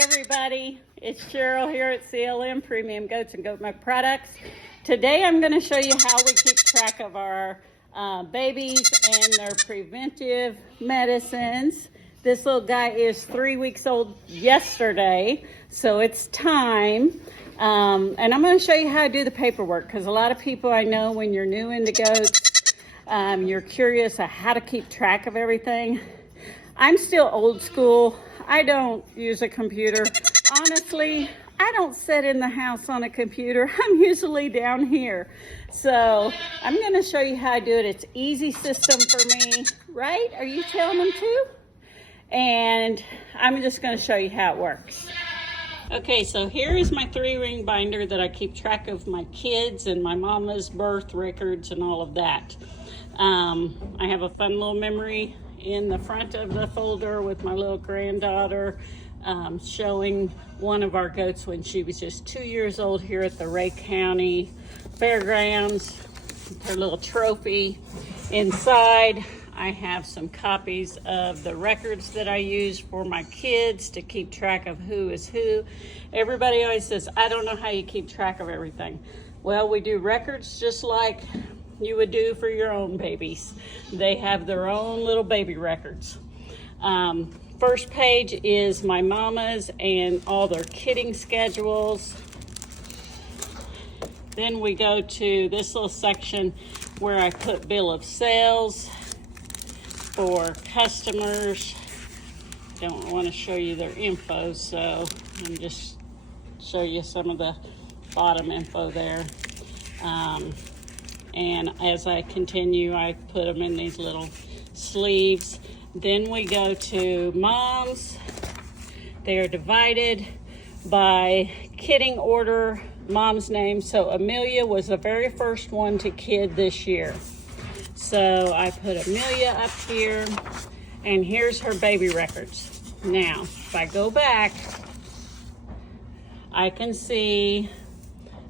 Everybody, it's Cheryl here at CLM Premium Goats and Goat Milk Products. Today I'm going to show you how we keep track of our babies and their preventive medicines. This little guy is 3 weeks old yesterday, so it's time. And I'm going to show you how to do the paperwork, because a lot of people I know, when you're new into goats, you're curious of how to keep track of everything. I'm still old school. I don't use a computer. Honestly, I don't sit in the house on a computer. I'm usually down here. So I'm going to show you how to do it. It's easy system for me, right? Are you telling them to? And I'm just going to show you how it works. Okay, so here is my 3-ring binder that I keep track of my kids and my mama's birth records and all of that. I have a fun little memory in the front of the folder with my little granddaughter, showing one of our goats when she was just 2 years old here at the Ray County Fairgrounds, her little trophy. Inside, I have some copies of the records that I use for my kids to keep track of who is who. Everybody always says, I don't know how you keep track of everything. Well, we do records just like you would do for your own babies. They have their own little baby records. First page is my mama's and all their kidding schedules. Then we go to this little section where I put bill of sales for customers. Don't want to show you their info, so I'm just show you some of the bottom info there. And as I continue, I put them in these little sleeves. Then we go to moms. They are divided by kidding order, mom's name. So Amelia was the very first one to kid this year. So I put Amelia up here, and here's her baby records. Now, if I go back, I can see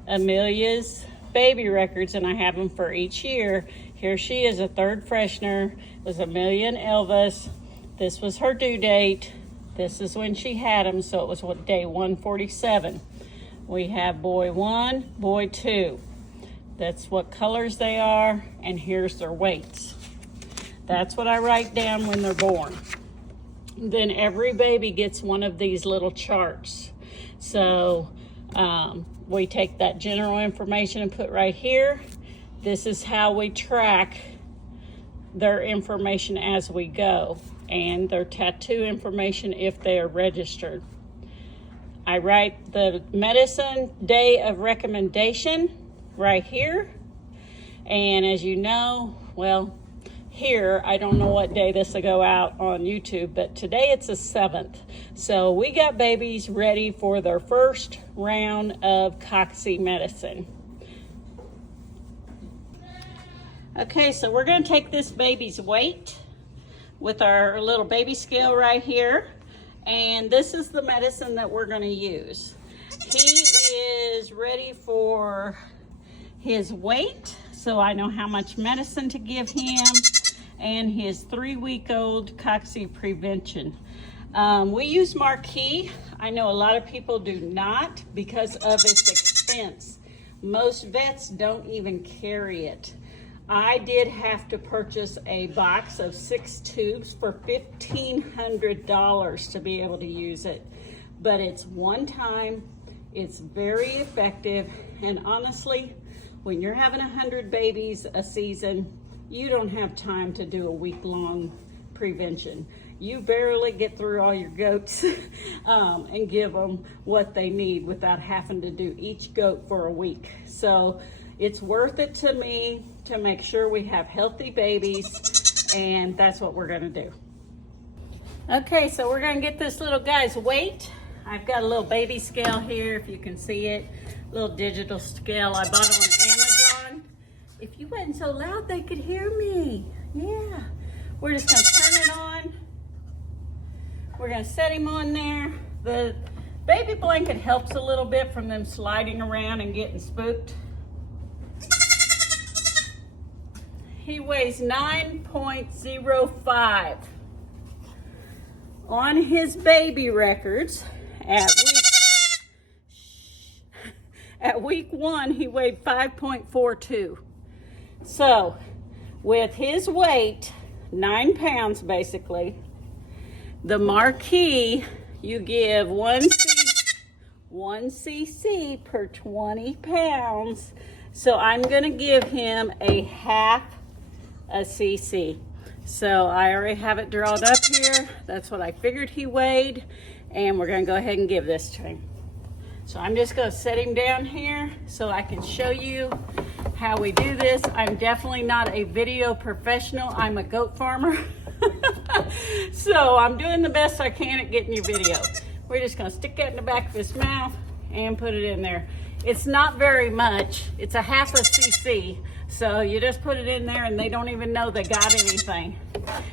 Amelia's baby records, and I have them for each year. Here she is, a third freshener. It was Amelia and Elvis. This was her due date. This is when she had them, so it was day 147. We have boy 1, boy 2. That's what colors they are, and here's their weights. That's what I write down when they're born. Then every baby gets one of these little charts. So we take that general information and put right here. This is how we track their information as we go, and their tattoo information if they are registered. I write the medicine day of recommendation right here. And as you know, well, here, I don't know what day this will go out on YouTube, but today it's the 7th. So we got babies ready for their first round of cocci medicine. Okay, so we're going to take this baby's weight with our little baby scale right here. And this is the medicine that we're going to use. He is ready for his weight, so I know how much medicine to give him, and his 3-week-old cocci prevention. We use Marquee. I know a lot of people do not because of its expense. Most vets don't even carry it. I did have to purchase a box of 6 tubes for $1,500 to be able to use it. But it's one time, it's very effective, and honestly, when you're having 100 babies a season, you don't have time to do a week-long prevention. You barely get through all your goats and give them what they need without having to do each goat for a week. So it's worth it to me to make sure we have healthy babies, and that's what we're gonna do. Okay, so we're gonna get this little guy's weight. I've got a little baby scale here, if you can see it. Little digital scale. I bought it on Amazon. If you wasn't so loud, they could hear me. Yeah. We're just gonna turn it on. We're gonna set him on there. The baby blanket helps a little bit from them sliding around and getting spooked. He weighs 9.05. On his baby records, At week 1, he weighed 5.42. So, with his weight, 9 pounds basically, the Marquis, you give 1 cc per 20 pounds. So I'm going to give him a half a cc. So I already have it drawn up here. That's what I figured he weighed. And we're going to go ahead and give this to him. So I'm just going to set him down here so I can show you how we do this. I'm definitely not a video professional. I'm a goat farmer. So I'm doing the best I can at getting you video. We're just going to stick that in the back of his mouth and put it in there. It's not very much. It's a half a cc. So you just put it in there and they don't even know they got anything.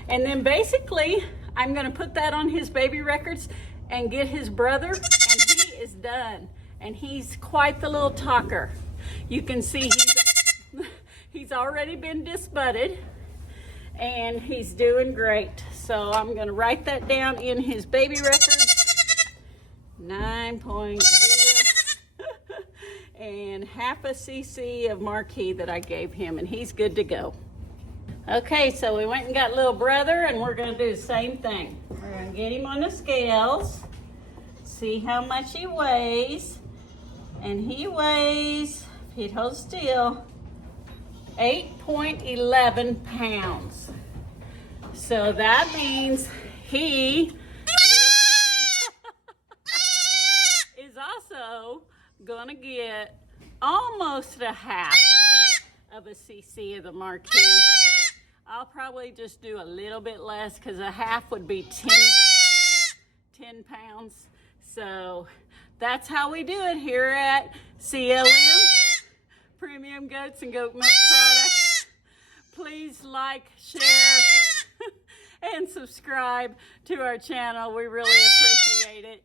And then basically, I'm going to put that on his baby records and get his brother, and he is done. And he's quite the little talker. You can see he's already been disbudded, and he's doing great. So I'm going to write that down in his baby records. 9.0 and half a cc of Marquis that I gave him, and he's good to go. Okay, so we went and got little brother, and we're going to do the same thing. We're going to get him on the scales, see how much he weighs, and he weighs, if he'd hold still, 8.11 pounds. So that means he is also gonna get almost a half of a cc of the Marquis. I'll probably just do a little bit less because a half would be 10 pounds. So that's how we do it here at CLM Premium Goats and Goat Milk Products. Please like, share, and subscribe to our channel. We really appreciate it.